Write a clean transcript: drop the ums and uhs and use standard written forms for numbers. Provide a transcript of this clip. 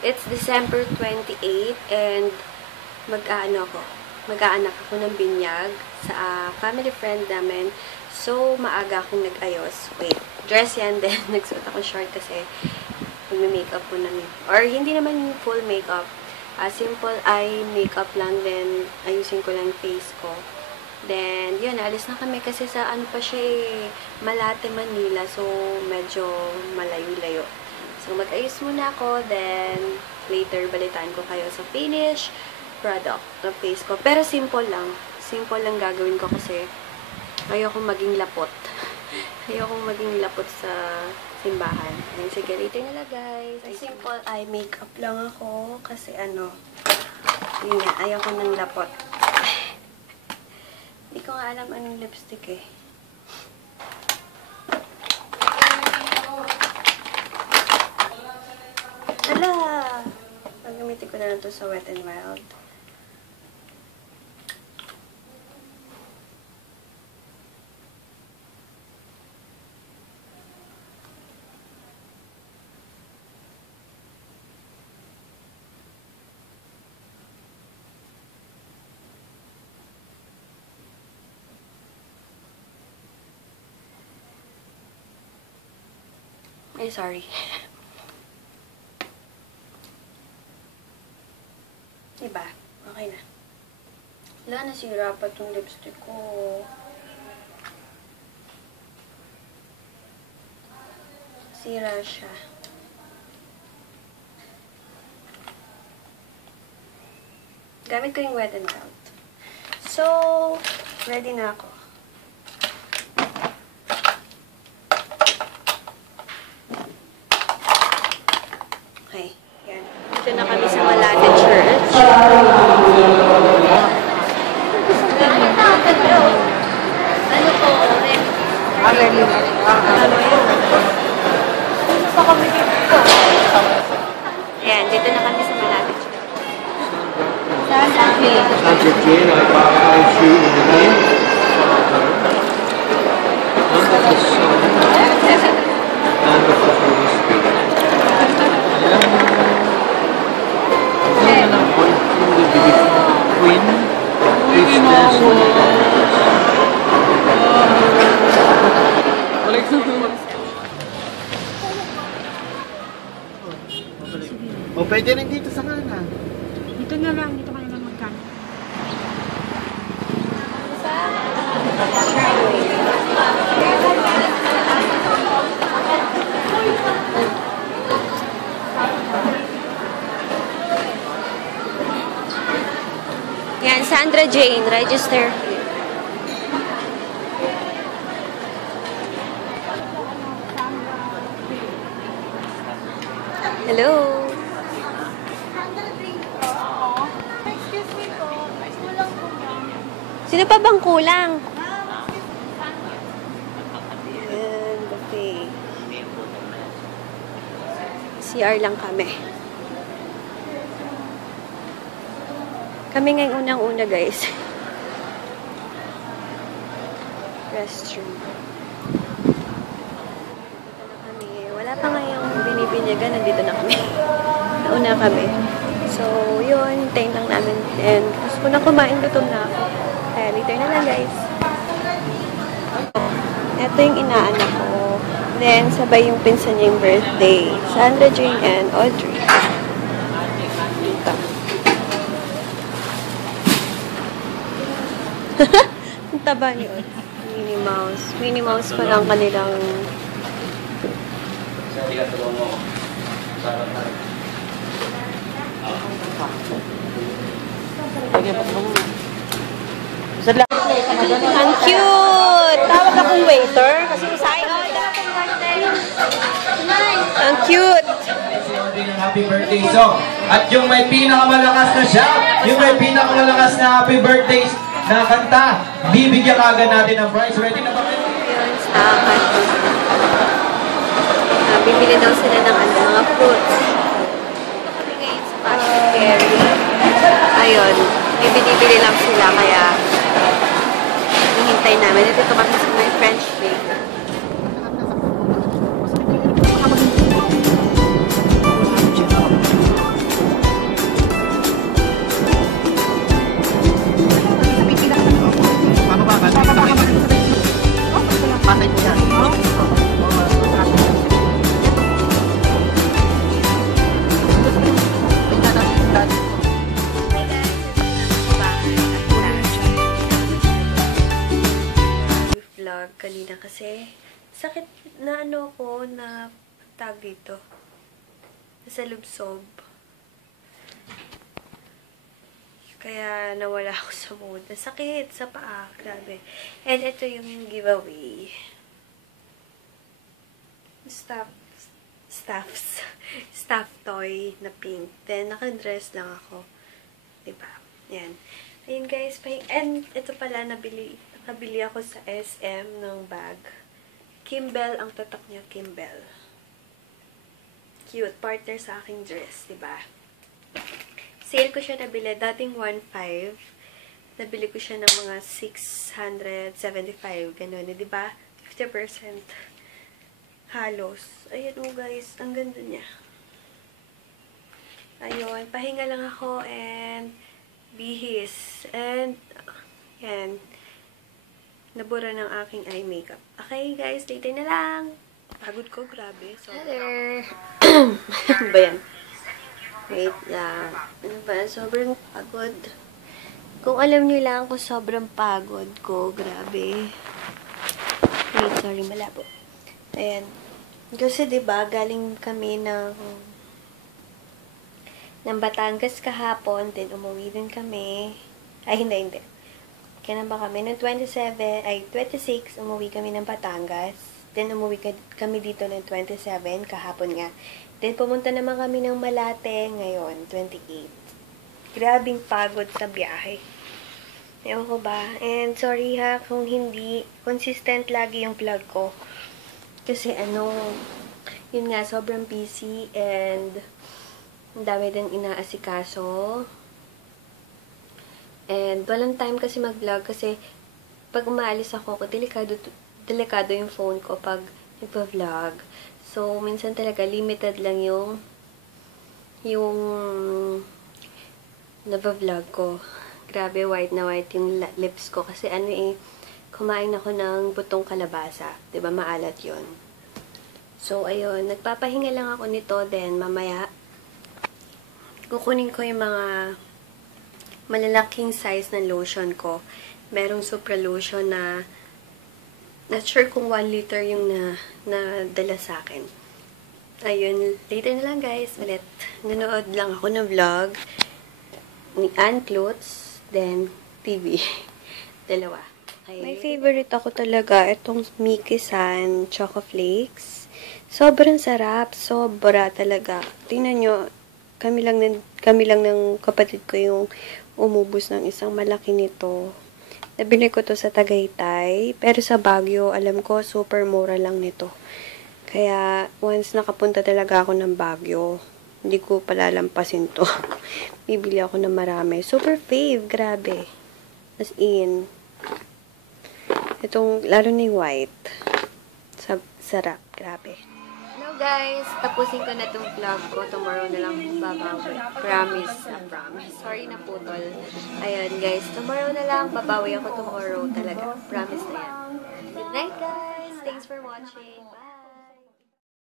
It's December 28 and mag-aanak ako ng binyag sa family friend namin. So, maaga akong nag-ayos. Wait, dress yan din. Nagsuot ako short kasi mag-makeup po namin. Or hindi naman full makeup. Simple eye makeup lang, then ayusin ko lang face ko. Then, yun, alis na kami kasi sa ano pa siya Malate, Manila. So, medyo malayo-layo. So, mag-ayos muna ako, then later balitaan ko kayo sa finish product ng face ko. Pero simple lang. Simple lang gagawin ko kasi ayokong maging lapot. Ayokong maging lapot sa simbahan. And sige, later na lang guys. Simple eye makeup lang ako kasi yun nga, ayoko ng lapot. Hindi ko nga alam anong lipstick eh. Hala! Gagamitin ko na lang ito sa Wet n Wild. Ay, sorry. Diba? Okay na. Wala, nasira pa itong lipstick ko. Sira siya. Gamit ko yung Wet n Wild. So, ready na ako. Okay, yan. Dito na kami sa Malate Church. Ano po? Remy. Ano yun? Ano pa kami dito? Ayan, dito na kami sa Malate Church. Sandra Jane, I baptize you in the name of the Father, and of the Son, and of the Holy Spirit. Queen, Priestess, o pwede rin dito sa kanan. Dito na lang, dito ka na lang magkano. Yan, Sandra Jane, register. Hello. Excuse me po, kulang po ba? Sino pa bang kulang? Ayan, okay. CR lang kami. Kami ngayong unang-una, guys. Restroom. Dito na kami. Wala pa ngayong binibinyagan. Nandito na kami. Nauna kami. So, yun. Hintayin lang namin. And gusto ko na kumain. Gutom na ako. Kaya later na lang, guys. Ito yung inaanak ko. Then, sabay yung pinsan niya yung birthday. Sandra Jane and Audrey. Dito. Ang taba niyo. Minnie Mouse. Minnie Mouse pa lang kanilang... Ang cute! Tawag akong waiter kasi usahin ko. Ang cute! Happy birthday song. At yung may pinakamalakas na siya, yung may pinakamalakas na happy birthday na kanta, bibigyan agad natin ng prize. Ready na ba kayo? Yun, stakan. Bibili daw sila ng mga fruits. Ito kami ngayon sa Passion Berry. Ayun, may binibili lang sila kaya hihintay namin. Ito kami sa may French baker. tawag dito? Nasa lubsob. Kaya nawala ako sa mood. Sakit sa paa. Grabe. And ito yung giveaway. Stuff toy na pink. Then, naka-dress lang ako. Diba? Yan. Ayun guys. And ito pala, nakabili ako sa SM ng bag. Kimbell ang tatak niya. Kimbell. Cute. Partner sa aking dress. Diba? Sale ko siya nabili. Dating 1.5. Nabili ko siya ng mga 675. Ganun. Diba? 50%. Halos. Ayan o guys. Ang ganda niya. Ayun. Pahinga lang ako and bihis. And yan. Nabura ng aking eye makeup. Okay guys. Later na lang. Pagod ko. Grabe. Hello. Ano ba yan? Wait lang. Ano ba? Sobrang pagod. Kung alam niyo lang kung sobrang pagod ko. Grabe. Wait, sorry. Malabo. Ayan. Kasi diba, galing kami ng Batangas kahapon. Then, umuwi din kami. Ay, hindi. Kailan ba kami? Noong 26, umuwi kami ng Batangas. Then, umuwi kami dito ng 27, kahapon nga. Then, pumunta naman kami ng Malate ngayon, 28. Grabing pagod sa biyahe. Ewan ko ba? And, sorry ha, kung hindi consistent lagi yung vlog ko. Kasi, yun nga, sobrang busy and ang dami din inaasikaso. And, walang time kasi mag-vlog kasi pag umaalis ako, delikado yung phone ko pag nagpa-vlog. So, minsan talaga limited lang yung nabavlog ko. Grabe, white na white yung lips ko. Kasi kumain ako ng butong kalabasa. Diba, maalat yun. So, ayun. Nagpapahinga lang ako nito. Then, mamaya, kukunin ko yung mga malalaking size ng lotion ko. Merong Supra lotion na not sure kung 1 liter yung nadala sa akin. Ayun, later na lang guys. Ulit, nanood lang ako ng vlog ni Ann Clothes, then TV. Dalawa. Okay. My favorite ako talaga, itong Mickey San Choco Flakes. Sobrang sarap. Sobra talaga. Tingnan nyo, kami lang ng kapatid ko yung umubos ng isang malaki nito. Nabili ko to sa Tagaytay, pero sa Baguio, alam ko, super mura lang nito. Kaya, once nakapunta talaga ako ng Baguio, hindi ko palalampasin to. Bibili ako ng marami. Super fave, grabe. As in, itong, lalo na yung white. Sarap, grabe. Hello guys, tapusin ko na itong vlog ko. Tomorrow na lang babawi. Promise. Sorry na putol. Ayun guys, tomorrow na lang. Babawi ako tomorrow talaga. Promise na yan. Good night guys. Thanks for watching. Bye.